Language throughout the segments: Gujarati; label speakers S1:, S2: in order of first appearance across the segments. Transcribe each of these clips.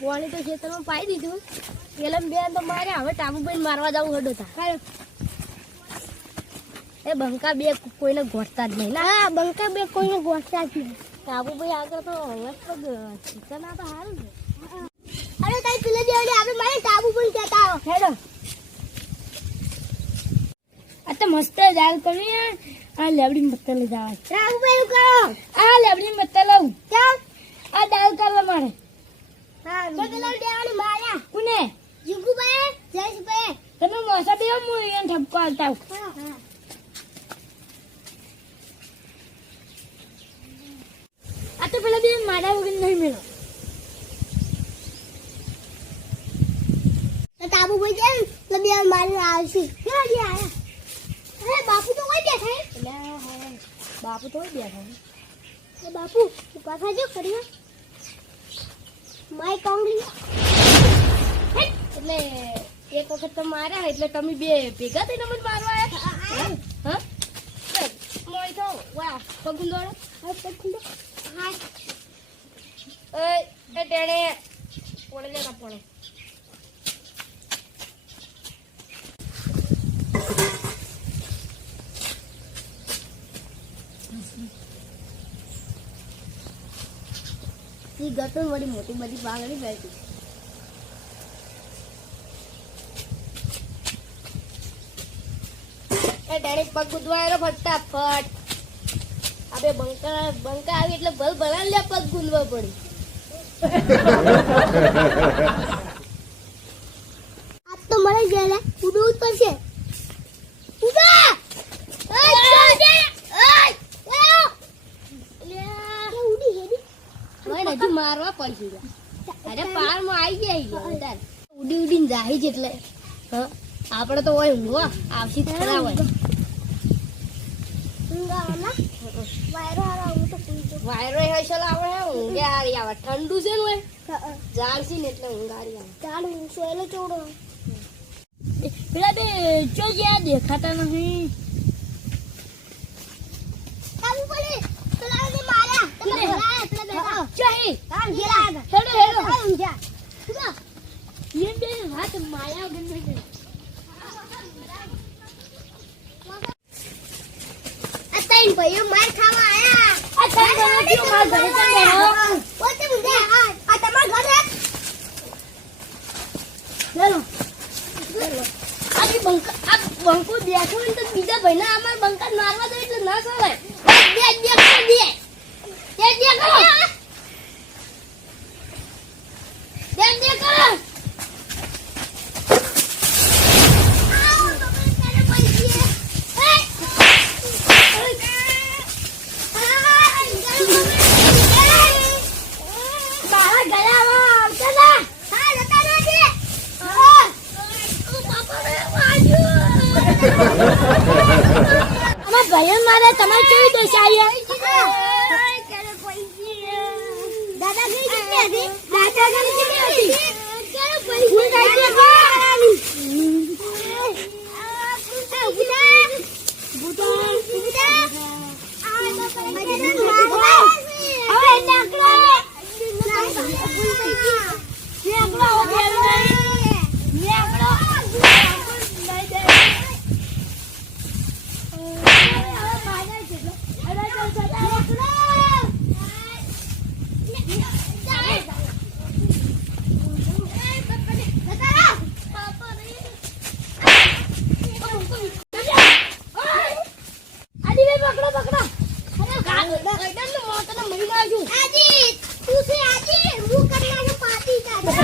S1: પોણી તો ખેતરમાં પાઈ દીધું. પેલા બેન તો મારે હવે ટાબુભાઈ મારવા જવું હડો તા. એ બંકા બે કોઈને ગોઠતા જ નહીં. ના.
S2: હા બંકા બે કોઈને ગોઠતા જ નહીં.
S1: ટાબુભાઈ આગળ તો હવે તો ચિકન આ તો સારું છે.
S2: અરે તારી પેલે દેવડે આપણે મારે ટાબુ ભાઈ કહેતા આવો.
S1: હેડો. આ તો મસ્ત દાલ કરી આ લેબડી મત્તા લઈ જવા.
S2: ટાબુ ભાઈ કરો.
S1: આ લેબડી મત્તા લઉં.
S2: ચાલ
S1: આ દાલ કરવા મારે.
S2: તો પેલા દેવડે માર્યા
S1: કોને?
S2: જીગુભાઈ જયેશભાઈ.
S1: તમે મોસા દેવો હું એને ઠપકો
S2: હા
S1: આ તો પેલા બે મારા વગર નહીં મેળો.
S2: તો ટાબુ ભાઈ ને તો બે મારી આવશે. જે બાપુ તો કોઈ બેઠા
S1: એટલે બાપુ તો બેઠા
S2: બાપુ ઊભા થાજો ફરી માય કોંગલી
S1: એટલે એક વખત તો માર્યા એટલે તમે બે ભેગા થઈને મને મારવા આવ્યા હા મોય તો વાહ પગું દોડો.
S2: હા પકડો હા
S1: એ એ ટેણે પોણે લેતા પોણે. ઈ ગતો વળી મોટી બધી બાંગડી બેઠી. એ ટેણે પગ ગુદવાયેલો ફટાફટ. અબે બંકા બંકા આવી એટલે ભલ ભલા લે પગ ગુંદવા પડી
S2: આજ તો મને ગયેલા ઉડવું જ પડશે ઉડા ઉડી હેડી
S1: મને હજી મારવા પડશે અરે પારમાં આવી જાય. ઉડી ઉડીને જાય જ એટલે. આપણે તો હોય ઊંઘવા આવશી ખરા હોય.
S2: વાયરો
S1: હશે હે ઊંઘે હારી આવે. ઠંડુ છે ને. જાળસી ને એટલે ઊંઘ હારી આવે
S2: ચાલ હું સોયલો ચોડો
S1: પેલા બે ચો દેખાતા નહીં
S2: ચાલુ પડે પેલા ને માર્યા તમે
S1: કોને?
S2: હલાયા પેલા બેઠા
S1: ચાહી
S2: કામ ઘેરા આગળ.
S1: હેડો હેડો
S2: ચાલ ઊંઘ્યા. ઉઠો.
S1: એમ બે વાત માયા વગર નહીં કરે.
S2: આ ત્રણ ભાઈઓ માર ખાવા આયા.
S1: આ ત્રણ ભાઈઓ માર ઘરે કેમ બેઠા?
S2: પોતે ઊંઘ્યા. આ તમારા ઘરે?
S1: લેલો આ જે બંકા આ બંકો હોય ને તો બીજા ભાઈને અમાર બંકા મારવા દે એટલે ના ચાલે બે બે બે બે. બે કરો બે બે કરો
S2: આવો તો મને તારે પૈસી એ.
S1: મારા ગળામાં આવશે ના
S2: હા, જતા રહેજે. હા.
S1: અમાર મારે તમારે કેવી દશા છે આદિભાઈ પકડો પકડો કાયદાનો મોતને મરી નાખજો
S2: આજી તું છે આજી હું કરી નાખું પાર્ટી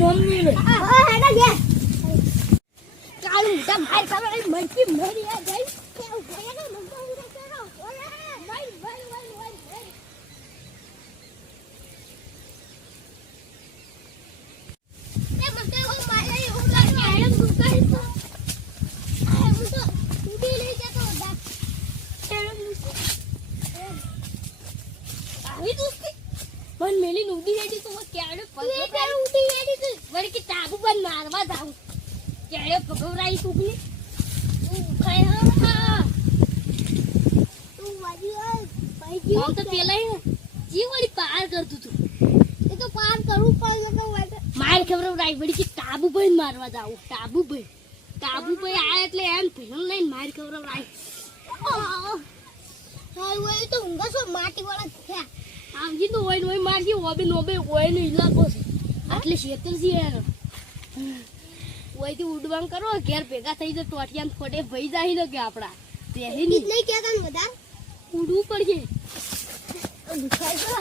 S2: મમ્મી ને
S1: કાળું તમ હાલ સવારે મરકી મરી આ જઈ
S2: We do speak ને મેલી ઉડી ઓય
S1: મેલીને તો કેળે
S2: પેલું ઉઠી હેડી તું.
S1: વળી કે ટાબુ બંધ મારવા જાઉં કેળે પગવરાઈ તું તું ખાય હા
S2: તું વાજી હોય. ભાઈ
S1: જી તો
S2: કે?
S1: પેલા જી વળી પાર કરતું તું
S2: એ તો પાર કરવું પડે તો.
S1: માર ખબર રાઈ વળી કે ટાબુ ભાઈ મારવા જાઉં ટાબુ ભાઈ ટાબુ ભાઈ આયા એટલે એમ ભીણ લઈને માર ખબર રાઈ
S2: આહ. હા, હોય તો ઊંઘા છો માટીવાળા થયા.
S1: આવજી તો હોય હોય મારજી ઓબે નોબે હોય નો ઇલાકો છે. આટલે શેતર છે એનો. ઓયથી ઉડવાન કરો ઘેર ભેગા થઈ જાય ટોટિયાન ફોટે ભઈ જાય ને કે આપડા પહેરી
S2: નહીં કહેતા ને બધા.
S1: ઉડવું પડશે.
S2: દુખાય તો